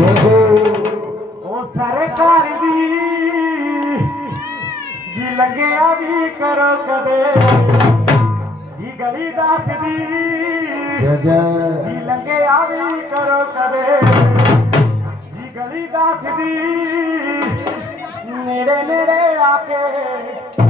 ਉਹ ਸਰਕਾਰ ਦੀ ਜੀ ਲੰਗਿਆ ਵੀ ਕਰੋ ਕਦੇ। ਜੀ ਗਲੀ ਦੱਸਦੀ ਜੀ ਲੰਗਿਆ ਵੀ ਕਰੋ ਕਦੇ। ਜੀ ਗਲੀ ਦੱਸਦੀ ਨੇੜੇ ਨੇੜੇ ਆ ਕੇ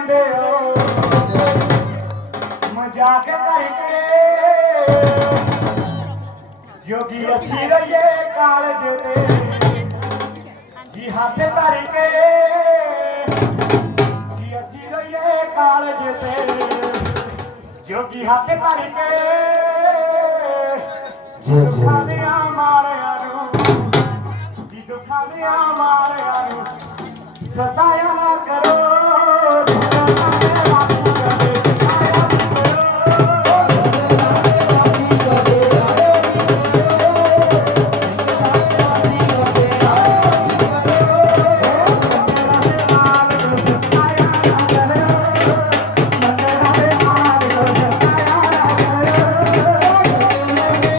ਜਾਂਦੇ ਹੋ ਮਜ਼ਾਕ ਕਰਕੇ ਜੋਗੀ ਅਸੀਂ ਰਹੀਏ ਕਾਲਜ ਤੇ ਜੀ ਹੱਥ ਧਰ ਕੇ ਜੀ ਅਸੀਂ ਰਹੀਏ ਕਾਲਜ ਤੇ ਜੋਗੀ ਹੱਥ ਧਰ ਕੇ ਦੁੱਖਾਂ ਦੀਆਂ ਮਾਰਿਆਂ ਨੂੰ ਜੀ ਦੁੱਖਾਂ ਦੀਆਂ ਮਾਰਿਆਂ ਨੂੰ ਸਤਾਇਆ